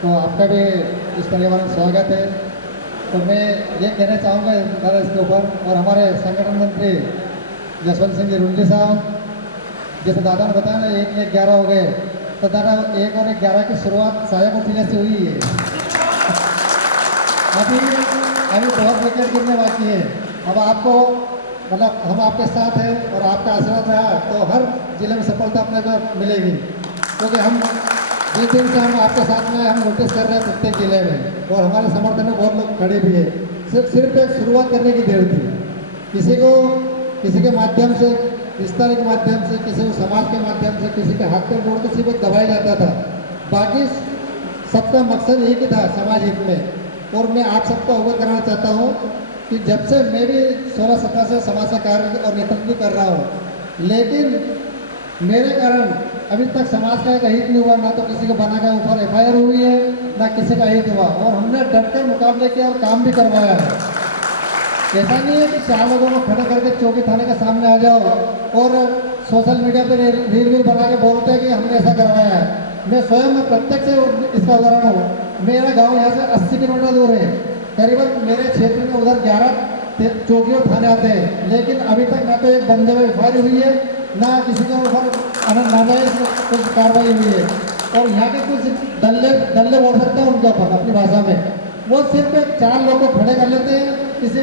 तो आपका भी इस परिवार में स्वागत है। तो मैं ये कहना चाहूँगा दादा इसके ऊपर, और हमारे संगठन मंत्री जसवंत सिंह जी रुंडी साहब, जैसे दादा ने बताया ना 1 1 11 हो गए, तो दादा 1 और 1 11 की शुरुआत सायापुर जिले से हुई है। अभी बहुत विकेट गिरने बाकी है। अब आपको मतलब हम आपके साथ हैं और आपका आशीर्वाद रहा तो हर जिले में सफलता अपने को मिलेगी, क्योंकि हम जिस दिन से हम आपके साथ में हम नोटिस कर रहे हैं प्रत्येक जिले में, और हमारे समर्थन में बहुत लोग खड़े भी है। सिर्फ एक शुरुआत करने की देर थी। किसी के माध्यम से, रिश्तेदारी के माध्यम से, किसी को समाज के माध्यम से, किसी के हाथ पैर जोड़ के किसी को दबाया जाता था। बाकी सबका मकसद एक ही था, समाज हित में। और मैं आप सबको अवगत कराना चाहता हूँ कि जब से मैं भी 16-17 से समाज का कार्य और नेतृत्व कर रहा हूँ, लेकिन मेरे कारण अभी तक समाज का एक हित नहीं हुआ, ना तो किसी को बना के ऊपर FIR हुई है, ना किसी का हित हुआ, और हमने डट कर मुकाबले किया और काम भी करवाया है। ऐसा नहीं है कि 4 लोगों को खड़े करके चौकी थाने के सामने आ जाओ और सोशल मीडिया पे रील बना के बोलते हैं कि हमने ऐसा करवाया है। मैं स्वयं में प्रत्यक्ष इसका उदाहरण हूँ। मेरा गांव यहाँ से 80 किलोमीटर दूर है। करीबन मेरे क्षेत्र में उधर 11 चौकी और थाने आते हैं, लेकिन अभी तक ना तो एक बंदे में FIR हुई है, ना किसी के ऊपर नाजायज कुछ कार्रवाई हुई है। और यहाँ के कुछ दल्ले बोल सकते हैं उनके ऊपर अपनी भाषा में, वो सिर्फ 4 लोग को खड़े कर लेते हैं, किसी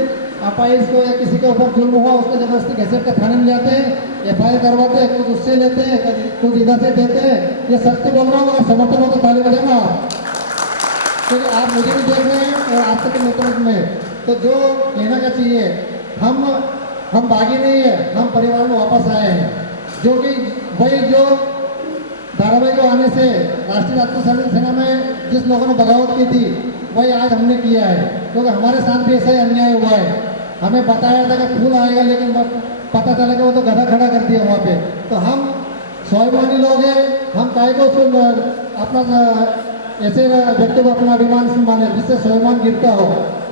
अपाइज को या किसी के ऊपर जुल्म हुआ उसको जबरदस्ती घसीट के थाने में जाते हैं, FIR करवाते हैं, कुछ उससे लेते हैं, कुछ इधर से देते हैं। ये सच तो बोल रहा हूँ, अगर समर्थन हो तो ताली बजाना, क्योंकि आप मुझे भी देख रहे हैं और आप सबके नेतृत्व में। तो जो कहना का चाहिए, हम बागी नहीं है, हम परिवार में वापस आए हैं। जो कि भाई जो धारावाहिक आने से राष्ट्रीय राजपूत सेना में जिस लोगों ने बगावत की थी वही आज हमने किया है, क्योंकि हमारे साथ भी ऐसा ही अन्याय हुआ है। हमें बताया था कि फूल आएगा, लेकिन पता चला कि वो तो गधा खड़ा कर दिया वहाँ पे। तो हम स्वाभिमानी लोग हैं, हम काय को अपना ऐसे व्यक्ति को अपना अभिमान से माने जिससे स्वाभिमान गिरता हो।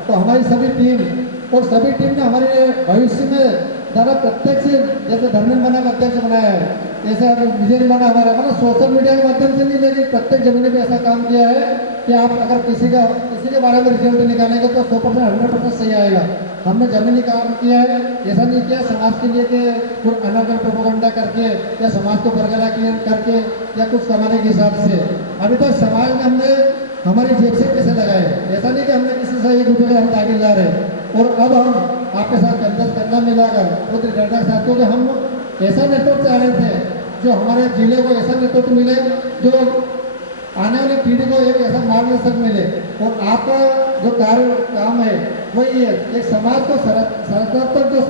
तो हमारी सभी टीम ने हमारे भविष्य में ज़्यादा प्रत्यक्ष, जैसे धर्मेंद्र मना का अध्यक्ष बनाया है, जैसे विजय मना हमारा मतलब सोशल मीडिया के माध्यम से नहीं, लेकिन प्रत्येक जमीन पे ऐसा काम किया है कि आप अगर किसी के बारे में रिजल्ट निकालेंगे तो 100% 100% सही आएगा। हमने जमीनी काम किया है, ऐसा नहीं किया समाज के लिए कि कुछ अनागर प्रोपेगेंडा करके या समाज को बरकरार करके या कुछ कमाने के हिसाब से। अभी तक समाज में हमने हमारी जेब से पैसे लगाए, ऐसा नहीं कि हमने किसी से 1 रुपये का हम आगे ला रहे। और अब हम आपके साथ कंधा मिलाकर खुद डरना के साथ, क्योंकि हम ऐसा नेतृत्व चाह रहे थे जो हमारे जिले को ऐसा नेतृत्व मिले जो आने वाली पीढ़ी को एक ऐसा मार्गदर्शक मिले। और आपका जो काम है वही है, एक समाज को सकारात्मक जो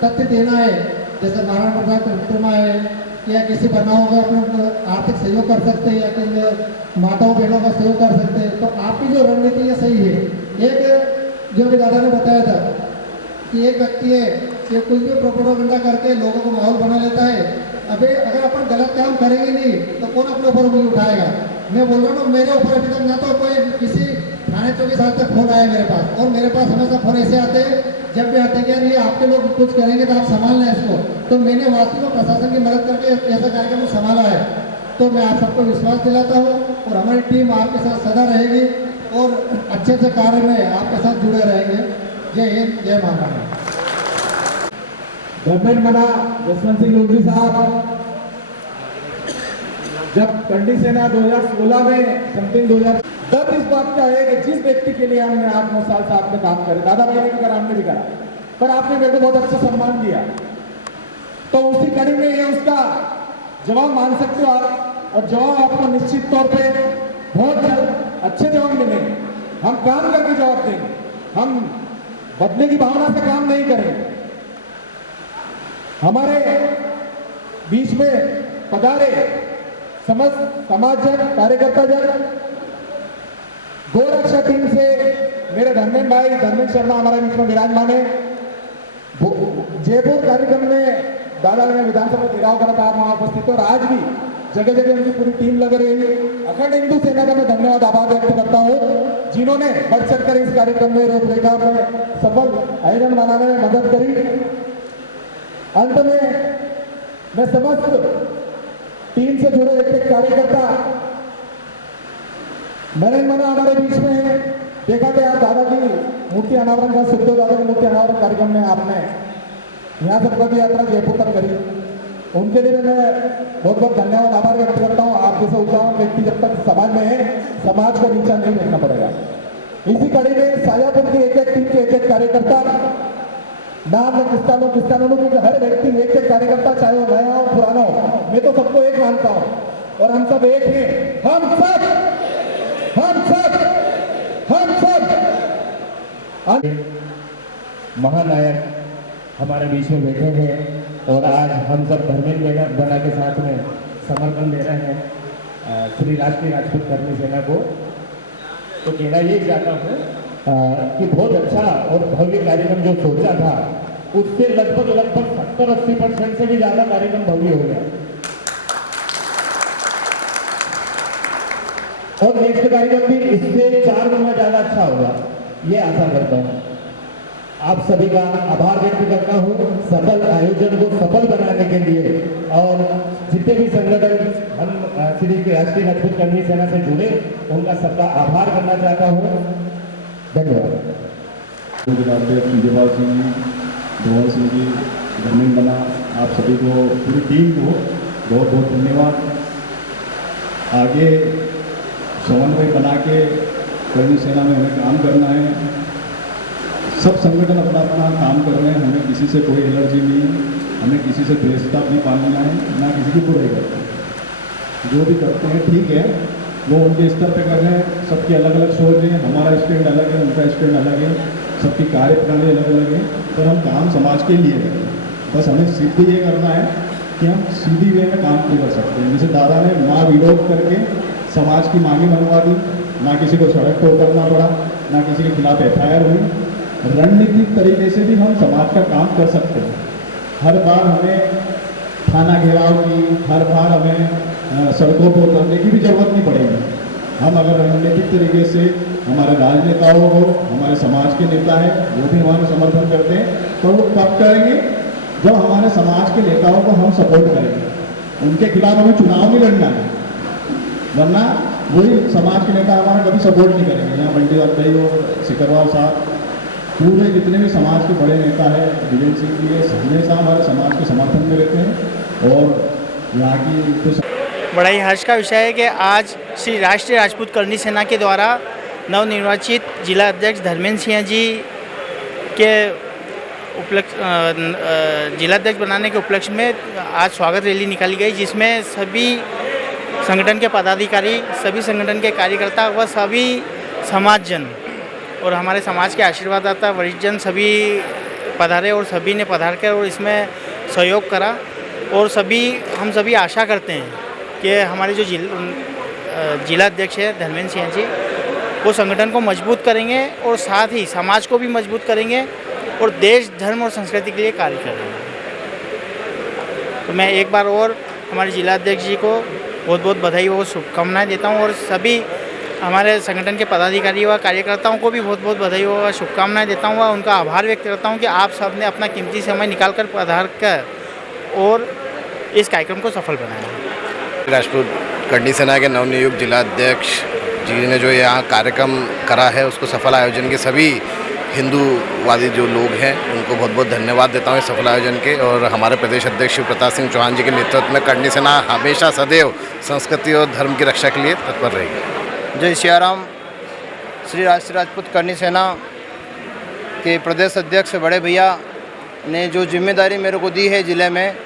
तथ्य देना है, जैसे नारायण प्रसाद प्रतिमा है, या किसी बनाओ को अपने आर्थिक सहयोग कर सकते हैं, या कि माताओं बहनों का सहयोग कर सकते हैं। तो आपकी जो रणनीति है सही है। एक जो भी दादा ने बताया था कि एक व्यक्ति है कि कुछ भी प्रोपेगेंडा करके लोगों को माहौल बना लेता है। अभी अगर अपन गलत काम करेंगे नहीं तो कौन अपने ऊपर उंगली उठाएगा। मैं बोल रहा हूँ, मेरे ऊपर अभी तक ना तो कोई किसी थाने चौकी साल तक फोन आया मेरे पास, और मेरे पास हमेशा फोन ऐसे आते हैं जब भी आते हैं कि यार ये आपके लोग कुछ करेंगे तो आप संभालना है इसको। तो मैंने वास्तव में प्रशासन की मदद करके ऐसा कार्यक्रम संभाला है। तो मैं आप सबको विश्वास दिलाता हूँ और हमारी टीम आपके साथ सदा रहेगी और अच्छे से कार्य में आपके साथ जुड़े रहेंगे। जय हिंद, जय महाकाल। धर्मेंद्र मना, जसवंत सिंह लोधी साहब, जब कंडी सेना 2016 में समथिंग 2010 इस बात का है कि जिस व्यक्ति के लिए हमने 8-9 साल से आपने काम करे, दादा भाई ने भी करा, हमने भी करा, पर आपने मेरे को बहुत अच्छा सम्मान दिया। तो उसी कड़ी में ये उसका जवाब मान सकते हो आप, और जवाब आपको निश्चित तौर पे बहुत जल्द अच्छे जवाब मिलेंगे। हम काम करके जवाब देंगे, हम बदले की भावना से काम नहीं करेंगे। हमारे बीच में पधारे समस्त समाज जन, कार्यकर्ता जन, गोरक्षा टीम से मेरे धर्मेंद्र भाई धर्मेंद्र शर्मा हमारे बीच में विराजमान है। जयपुर कार्यक्रम में दादा ने विधानसभा घेराव करा था, आप वहां उपस्थित, और आज भी जगह जगह उनकी पूरी टीम लग रही है। अखंड हिंदू सेना का मैं धन्यवाद आभार व्यक्त करता हूँ, जिन्होंने बढ़ चढ़कर इस कार्यक्रम में रूपरेखा में सफल आयोजन बनाने में मदद करी। अंत में मैं समस्त टीम से जुड़े एक कार्यकर्ता, नरेंद्र मना हमारे बीच में है। देखा गया दादा की मूर्ति अनावरण का, सुखदेव दादा की मूर्ति अनावरण कार्यक्रम में आपने यहाँ से पद यात्रा जयपुर तक करी, उनके लिए मैं बहुत बहुत धन्यवाद आभार व्यक्त करता हूँ। आप जैसे उदाहरण व्यक्ति जब तक समाज में है, समाज को नीचा नहीं देखना पड़ेगा। इसी कड़ी में साजापुर की एक टीम के एक कार्यकर्ता, नाम में किस्तानों की हर व्यक्ति एक कार्यकर्ता, चाहे वो नया हो पुराना हो, मैं तो सबको एक मानता हूँ और हम सब एक हैं। हम सब महानायक हमारे बीच में बैठे हैं और आज हम सब धर्मेंद्र बना के साथ में समर्थन दे रहे हैं श्री राष्ट्रीय राजपूत कर्मी सेना को। तो कहना ये चाहता हूँ कि बहुत अच्छा और भव्य कार्यक्रम जो सोचा था उससे लगभग 70-80% से भी ज़्यादा कार्यक्रम भव्य हो गया। और नेक्स्ट कार्यक्रम भी इससे 4 गुना ज़्यादा अच्छा होगा, ये आशा करता हूँ। आप सभी का आभार व्यक्त करता हूँ सफल आयोजन को सफल बनाने के लिए, और जितने भी संगठन हम श्री राष्ट्रीय राजपूत कर्मी सेना से जुड़े उनका सबका आभार करना चाहता हूँ। धन्यवाद। देवाल सिंह जी, धोवर सिंह जी, धर्मेंद्र बना, आप सभी को, पूरी टीम को बहुत बहुत धन्यवाद। आगे समन्वय बना के कर्मी सेना में हमें काम करना है। सब संगठन अपना अपना काम कर रहे हैं, हमें किसी से कोई एलर्जी नहीं है, हमें किसी से द्वेषता नहीं पालना है, ना किसी की बुराई करते हैं। जो भी करते हैं ठीक है, वो उनके स्तर पे कर रहे हैं। सबकी अलग अलग सोच है, हमारा स्टैंड अलग है, उनका स्टैंड अलग है, सबकी कार्यप्रणाली अलग अलग है, पर हम काम समाज के लिए करते हैं। बस हमें सिद्ध ये करना है कि हम सीधी वे में काम नहीं कर सकते हैं। जैसे दादा ने माँ विरोध करके समाज की मांगी मनवा दी, ना किसी को सड़क पर उतरना पड़ा, ना किसी के खिलाफ FIR हुई। रणनीतिक तरीके से भी हम समाज का काम कर सकते हैं। हर बार हमें थाना घेराव की, हर बार हमें सड़कों पर उतरने की भी जरूरत नहीं पड़ेगी। हम अगर रणनीतिक तरीके से हमारे राजनेताओं को, हमारे समाज के नेता हैं वो भी हमारा समर्थन करते हैं, तो वो कब करेंगे? जब हमारे समाज के नेताओं को हम सपोर्ट करेंगे। उनके खिलाफ हमें चुनाव नहीं लड़ना है, वरना वही समाज के नेता हमारा कभी सपोर्ट नहीं करेंगे। यहाँ बंटीलाल भाई और सिकरवाल साहब, पूरे जितने भी समाज के बड़े नेता हैं, विजय सिंह जी, हमेशा हमारे समाज के समर्थन में रहते हैं। और यहाँ की बड़ा ही हर्ष का विषय है कि आज श्री राष्ट्रीय राजपूत कर्णी सेना के द्वारा नवनिर्वाचित जिला अध्यक्ष धर्मेंद्र सिंह जी के जिलाध्यक्ष बनाने के उपलक्ष्य में आज स्वागत रैली निकाली गई, जिसमें सभी संगठन के पदाधिकारी, सभी संगठन के कार्यकर्ता व सभी समाजजन और हमारे समाज के आशीर्वाददाता वरिष्ठजन सभी पधारे और सभी ने पधार कर और इसमें सहयोग करा। और हम सभी आशा करते हैं कि हमारे जो जिला अध्यक्ष है धर्मेंद्र सिंह जी, वो संगठन को मजबूत करेंगे और साथ ही समाज को भी मजबूत करेंगे और देश, धर्म और संस्कृति के लिए कार्य करेंगे। तो मैं एक बार और हमारे जिला अध्यक्ष जी को बहुत बहुत बधाई और शुभकामनाएं देता हूं, और सभी हमारे संगठन के पदाधिकारी व कार्यकर्ताओं को भी बहुत बहुत बधाई और शुभकामनाएं देता हूं, उनका आभार व्यक्त करता हूं कि आप सब ने अपना कीमती समय निकाल कर पधार कर और इस कार्यक्रम को सफल बनाया। राजपूत कर्णी सेना के नवनियुक्त जिला अध्यक्ष जी ने जो यहाँ कार्यक्रम करा है, उसको सफल आयोजन के सभी हिंदूवादी जो लोग हैं उनको बहुत बहुत धन्यवाद देता हूँ इस सफल आयोजन के। और हमारे प्रदेश अध्यक्ष शिव प्रताप सिंह चौहान जी के नेतृत्व में कर्णी सेना हमेशा सदैव संस्कृति और धर्म की रक्षा के लिए तत्पर रहेगी। जय सियाराम। श्री राष्ट्रीय राजपूत कर्णी सेना के प्रदेश अध्यक्ष बड़े भैया ने जो जिम्मेदारी मेरे को दी है ज़िले में,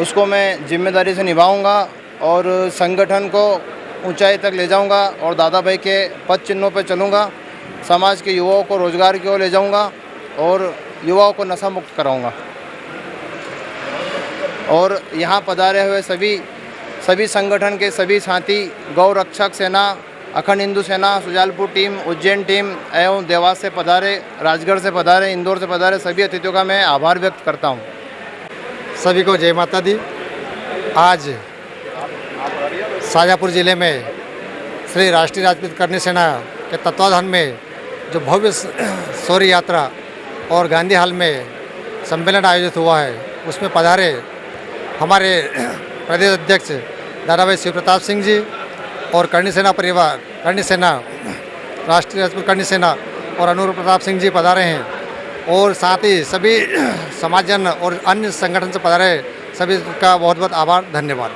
उसको मैं जिम्मेदारी से निभाऊंगा और संगठन को ऊंचाई तक ले जाऊंगा और दादा भाई के पद चिन्हों पर चलूंगा। समाज के युवाओं को रोजगार की ओर ले जाऊंगा और युवाओं को नशा मुक्त कराऊंगा। और यहाँ पधारे हुए सभी संगठन के सभी साथी, गौ रक्षक सेना, अखंड हिंदू सेना, सुजालपुर टीम, उज्जैन टीम एवं देवास से पधारे, राजगढ़ से पधारे, इंदौर से पधारे सभी अतिथियों का मैं आभार व्यक्त करता हूँ। सभी को जय माता दी। आज शाजापुर ज़िले में श्री राष्ट्रीय राजपूत कर्णी सेना के तत्वाधान में जो भव्य शौर्य यात्रा और गांधी हाल में सम्मेलन आयोजित हुआ है, उसमें पधारे हमारे प्रदेश अध्यक्ष दादा भाई शिव प्रताप सिंह जी और कर्णी सेना परिवार, कर्णी सेना, राष्ट्रीय राजपूत कर्णी सेना और अनुरूप प्रताप सिंह जी पधारे हैं। और साथ ही सभी समाजजन और अन्य संगठन से पधारे सभी का बहुत बहुत आभार, धन्यवाद।